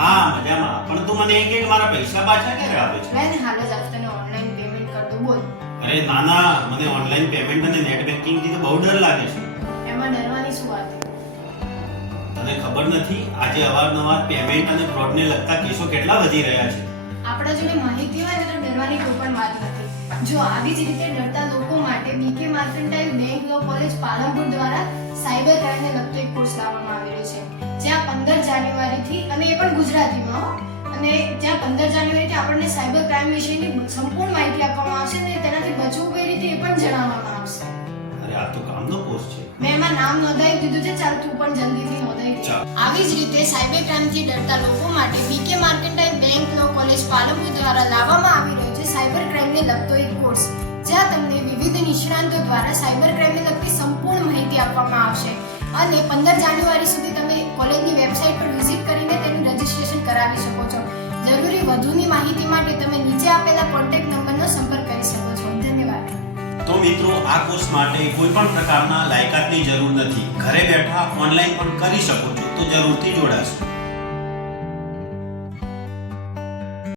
હા મજામાં. પણ તું મને એક મારા પૈસા પાછા ક્યારે આપે છે? મેં હાલ જ આજ તને ઓનલાઈન પેમેન્ટ કરી દઉં, બોલ. અરે ના, મને ઓનલાઈન પેમેન્ટ અને નેટ બેન્કિંગ થી તો બહુ ડર લાગે છે. એમાં ડરવાની શું વાત? તને ખબર નથી આજે અવારનવાર પેમેન્ટ અને ફ્રોડને લગતા કેસો કેટલા વધી રહ્યા છે? આપણા જોડે માહિતી હોય ને તો ડરવાની કોઈ પણ વાત નથી. જો આવી જ રીતે ડરતા લોકો માટે બીકે માર્કન્ટાઇલ બેંક લો કોલેજ પાલનપુર દ્વારા સાયબર ક્રાઇમને લગતો એક કોર્સ લાવવામાં આવેલો છે, જ્યાં 15 જાન્યુઆરીથી, અને એ પણ ગુજરાતીમાં હો, અને જ્યાં 15 જાન્યુઆરીથી આપણને સાયબર ક્રાઇમ વિશેની સંપૂર્ણ માહિતી આપવામાં આવશે અને તેનાથી બચવું કઈ રીતે એ પણ જણાવવામાં આવશે. અરે આ તો કામનો કોર્સ છે. મેં એમાં નામ નોંધાવી દીધું છે, ચાલ તું પણ જલ્દીથી નોંધાવી દે. ચાલ. આવી જ રીતે સાયબર ક્રાઇમથી ડરતા લોકો માટે બીકે માર્કન્ટાઇલ બેંક લો કોલેજ પાલનપુર દ્વારા લાવવામાં આવી રહ્યો છે સાયબર ક્રાઇમને લગતો એક કોર્સ, જ્યાં તમને વિવિધ નિષ્ણાંતો દ્વારા સાયબર ક્રાઇમને લગતી સંપૂર્ણ માહિતી આપવામાં આવશે અને 15 જાન્યુઆરી સુધી તમે કોલેજની વેબસાઇટ પર વિઝિટ કરીને તેનું રજિસ્ટ્રેશન કરાવી શકો છો. જરૂરી વધુની માહિતી માટે તમે નીચે આપેલા કોન્ટેક્ટ નંબરનો સંપર્ક કરી શકો છો. ધન્યવાદ. તો મિત્રો, આ કોર્સ માટે કોઈ પણ પ્રકારના લાયકાતની જરૂર નથી. ઘરે બેઠા ઓનલાઈન પણ કરી શકો છો, તો જરૂરથી જોડાશો.